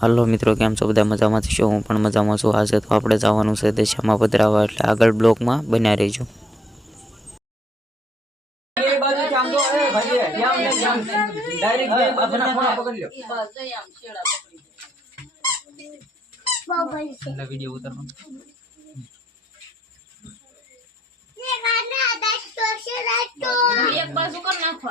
હાલો મિત્રો, કેમ છો બધા? મજામાં છો? હું પણ મજામાં છું. આજે તો આપણે જવાનું છે દશામાં પધરાવા, એટલે આગળ બ્લોકમાં બન્યા રહીજો. એક બાજુ કર નાખો.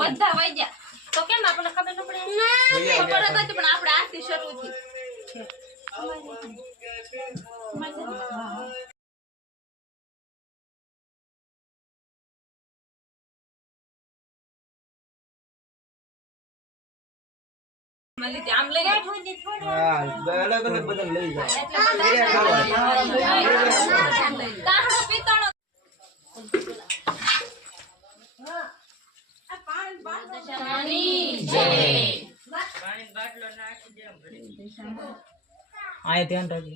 બધા વઈ ગયા તો કેમ આપણને ખબર ન પડે? ખબર હતી પણ આપણે આથી શરૂ થી આમ લઈ અલગ અલગ બધા લઈ જાય પીતળો આય ધ્યાન રાખજો.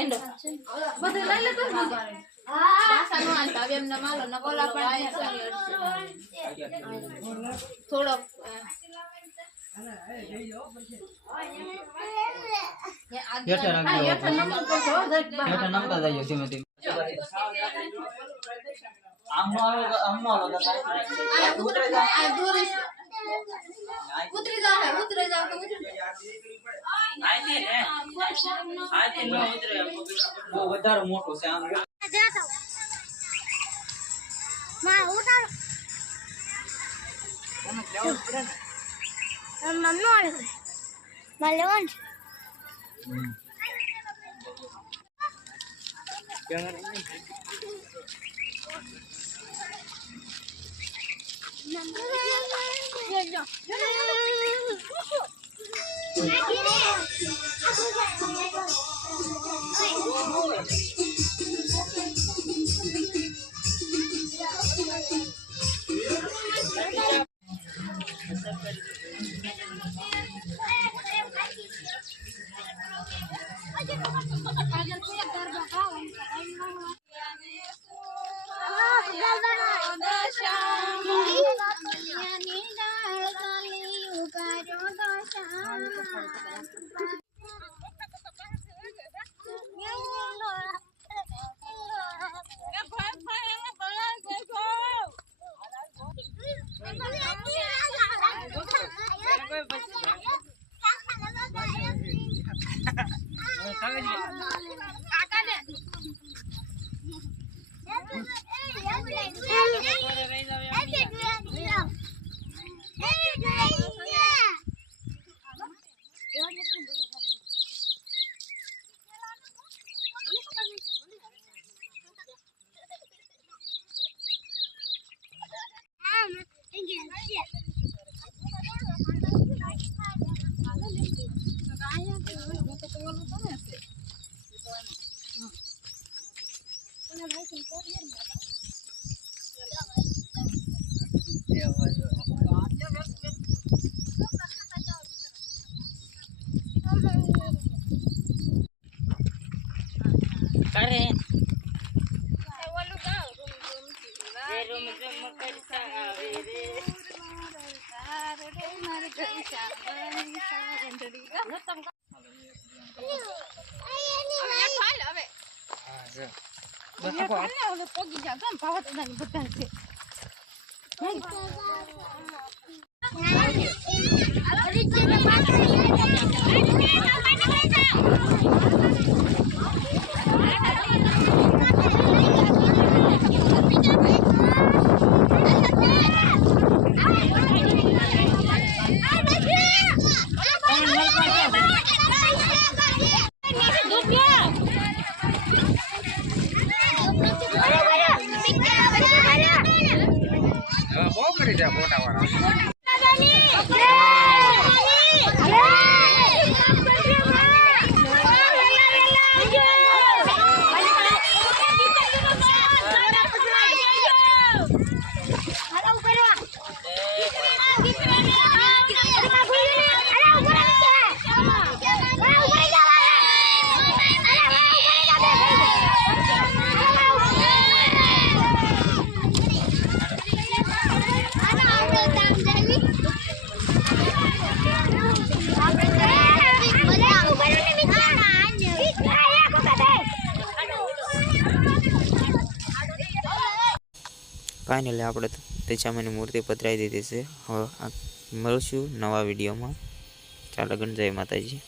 એન્ડો બધું લઈ લેતો પાસા નો હાલતા હવે એમને માલો ન કોલા પણ થોડો વધારે મોટું છે આમ. કરે ઓલું ગાવ રૂમ કરતા આવે રે મારે ઘરે સાંભળી હવે પોગી જા કેમ ભાવત દાની બધા છે ફાઇનલી આપણે દશામાની મૂર્તિ પધરાવી દીધી છે. હવે મળશું નવા વિડીયોમાં. ચાલો ગણ જય માતાજી.